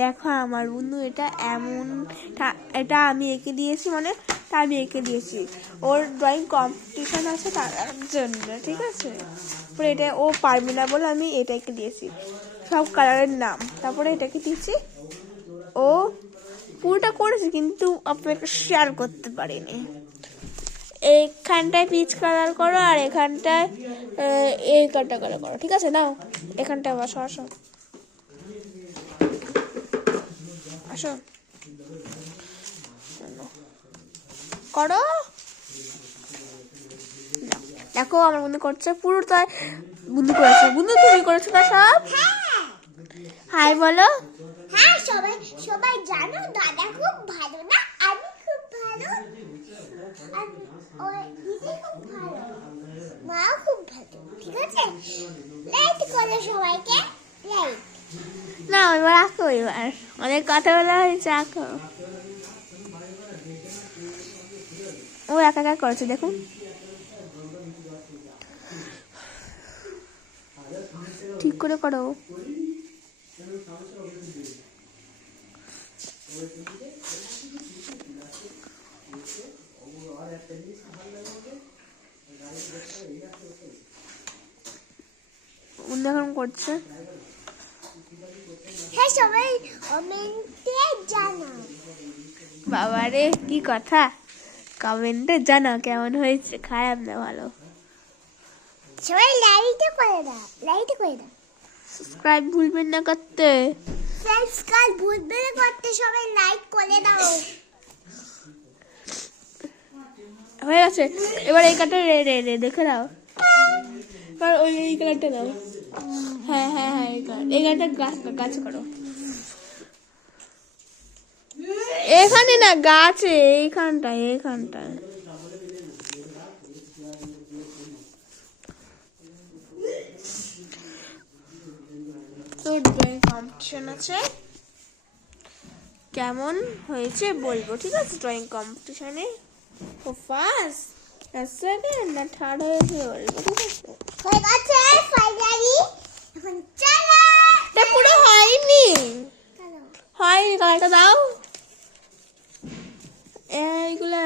দেখো আমার বন্ধু এটা এমন, এটা আমি এঁকে দিয়েছি, মানে তা আমি এঁকে দিয়েছি, ওর ড্রয়িং কম্পিটিশন আছে তার জন্য, ঠিক আছে। তারপরে এটা ও পারবে না বলে আমি এটা এঁকে দিয়েছি, সব কালারের নাম। তারপরে এটাকে দিয়েছি, ও পুরোটা করেছে কিন্তু আপনাকে শেয়ার করতে পারিনি। এইখানটায় পিচ কালার করো আর এখানটায় এই কালারটা কালার করো, ঠিক আছে। নাও এখানটায় বসো, আসো আসো করো। দেখো আমার বন্ধু করছে, পুরোটাই বন্ধু করেছে। বন্ধু তুমি করেছো না সব? হাই বলো। হ্যাঁ, সবাই সবাই জানো দাদা খুব ভালো না, আমি খুব ভালো, আর ওই দিদি খুব ভালো, মা খুব ভালো, ঠিক আছে। লাইক করো সবাইকে, লাইক। না এবার আঁকো, এবার অনেক কথা বলা হয়েছে, আঁকো। ও একা একা করেছে দেখুন। ঠিক করে করো। এখন করছে। হ্যাঁ, সবাই কমেন্টে জানাও। বাবারে কি কথা, কমেন্টে জানাও কেমন হয়েছে, খারাপ না ভালো। সবাই লাইক করে দাও, লাইক করে দাও। সাবস্ক্রাইব ভুলবেন না করতে। সাবস্ক্রাইব ভুলবে না করতে, সবাই লাইক করে দাও। হয়ে গেছে, এবার এই কালারটা রে দেখে দাও, এবার ওই এই কালারটা দাও। হ্যাঁ হ্যাঁ হ্যাঁ, এই কালারটা গাছ করো, এখানে না গাছে, এইখানটায় এইখানটায়। তো ড্রয়িং কম্পিটিশন আছে, কেমন হয়েছে বলবো, ঠিক আছে। ড্রয়িং কম্পিটিশনে ও ফার্স্ট না সেকেন্ড না থার্ড হয়েছে বলবো, ঠিক আছে। হয়ে গেছে ফাইনালি, এখন চলো। এটা পুরো হয়নি, চলো হয়নি, কালারটা দাও। এইগুলা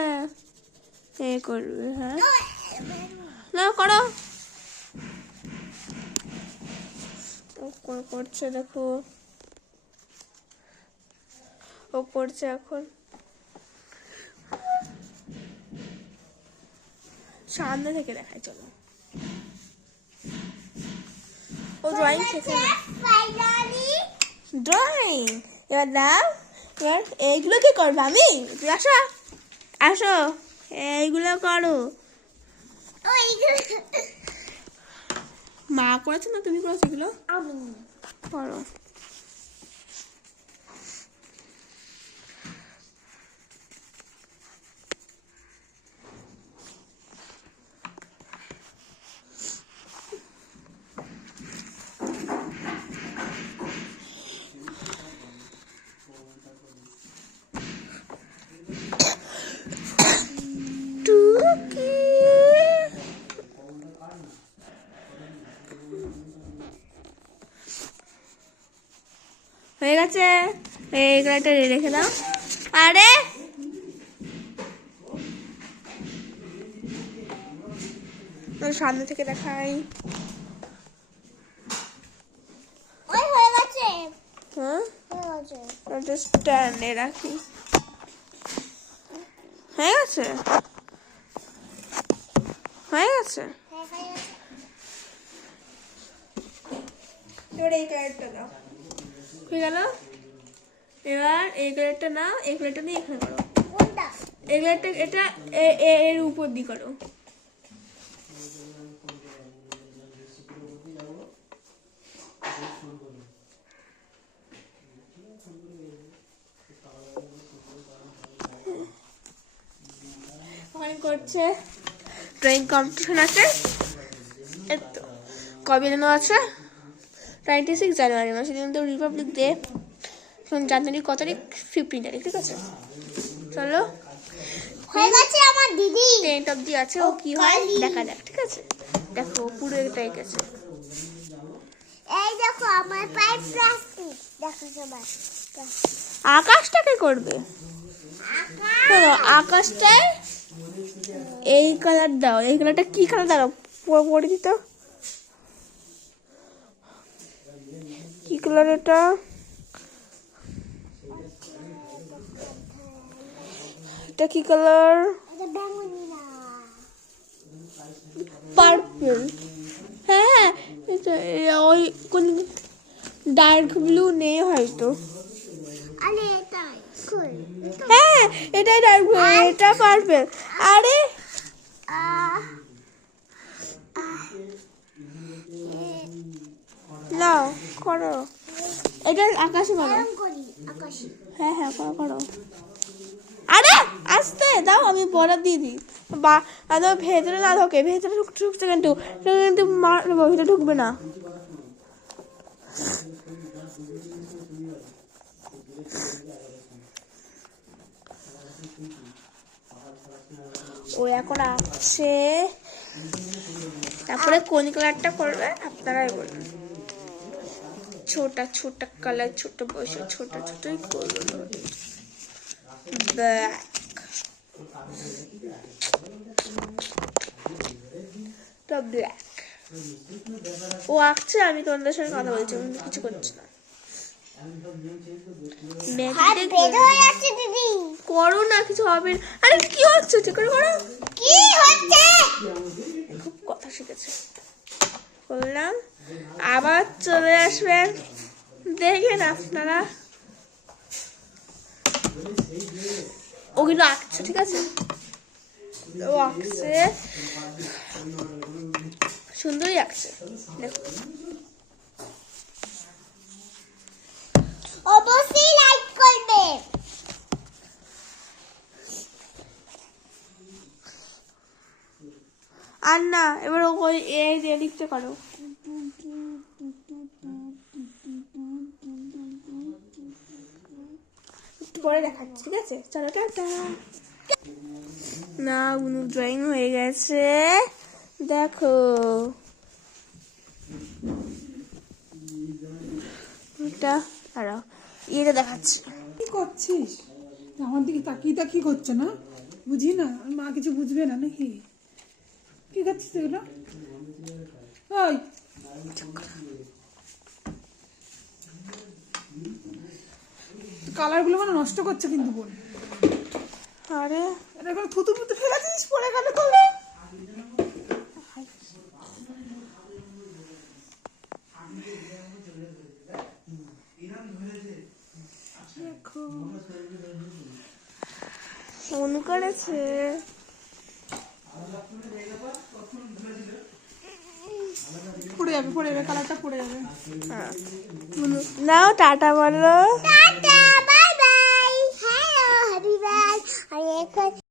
এ করবে, হ্যাঁ না করো। ও করছে দেখো, ও করছে এখন। সামনে থেকে দেখায়, চলো। ও ড্রয়িং শেখে না, ফাইনালি ড্রয়িং। এবার দাও, এবার এইগুলো কি করবে, আমি তুই আসো আসো, এইগুলো করো। মা করেছে না তুমি করেছো, এগুলো আমি করো। হয়ে গেছে, এই কালারটা রেখে দাও। আরে সামনে থেকে দেখাই। ওই হয়ে গেছে, হ্যাঁ হয়ে গেছে। ওটা স্ট্যান্ডে রাখি, হয়ে গেছে হয়ে গেছে। হ্যাঁ, হয়ে গেছে। এবার এই কালারটা দাও, হয়ে গেল। এবার এই কালারটা না, এই কালারটা নিয়ে এখানে করো, কোনটা? এই কালারটা এটা এর উপর দিয়ে করো। ওখানে করছে, ড্রয়িং কম্পিটিশন আছে, কবে যেন আছে, 26 জানুয়ারি মাসে, সেদিন তো রিপাবলিক ডে। জানুয়ারি কত তারিখ, 15 তারিখ, ঠিক আছে। চলো, হয়ে গেছে আমার দিদি। 10 অব্দি আছে, ও কি হয় দেখা যাক, ঠিক আছে। দেখো পুরো এটাই গেছে। এই দেখো আমার পায়ে প্লাস্টিক। দেখো সবাই আকাশটাকে করবে। শোনো, আকাশটায় এই কালার দাও। এই কালারটা কি কালার দাও? পরে দিত কি কালার এটা? এটা কি কালার? এটা বেগুনি না, পার্পল। হ্যাঁ হ্যাঁ, ওই কোন ডার্ক ব্লু নেই হয়তো। আরে এটাই কই হ্যাঁ, এটাই ডার্ক ব্লু, এটা পার্পল। আরে নাও করো, এটা আকাশে করো। রং করি আকাশি। হ্যাঁ হ্যাঁ, করো করো। আরে আস্তে দাও, আমি বর্ডার দিয়ে দিই। বা ভেতরে না ঢোকে, ভেতরে ঢুকছে কিন্তু ভিতরে ঢুকবে না। ও এখন আসছে, তারপরে কোন কালারটা করবে আপনারাই বলবেন। ছোটা ছোটা কালার, ছোট বয়সে ছোট ছোটই করবো। Black, black. ও আঁকছে, আমি তোমাদের সঙ্গে কথা বলছি, আমি কিছু করছি না। হাত বের হয়ে যাচ্ছে দিদি। করো না, কিছু হবে না। আরে কি হচ্ছে? ঠিক করে করো। কি হচ্ছে? খুব কথা শিখেছে। বললাম আবার চলে আসবেন, দেখবেন আপনারা। ও কিন্তু আঁকছে, ঠিক আছে? ও আঁকছে, সুন্দরই আঁকছে, দেখো। অবশ্যই লাইক করবে। আর না, এবার ওই এই দিকটা করো। একটু পরে দেখাচ্ছি, ঠিক আছে? চলো টাটা। না, ড্রয়িং হয়ে গেছে, দেখো। এটা দাঁড়াও, এটা দেখাচ্ছি। কি করছিস? আমার দিকে তাকিয়ে তাকিয়ে করছে না, বুঝি না, মা কিছু বুঝবে না নাকি? কি করছিস এগুলো? ওই কালারগুলো মানে নষ্ট করছে কিন্তু বোন। আরে এটা এখন থুতু মুতু ফেলেছিস, পড়ে গেল তো। দেখো ফোন করেছে। পড়ে যাবে, কালারটা পড়ে যাবে। নাও টাটা বলো। Tata bye bye. Hello happy bye. আর এখন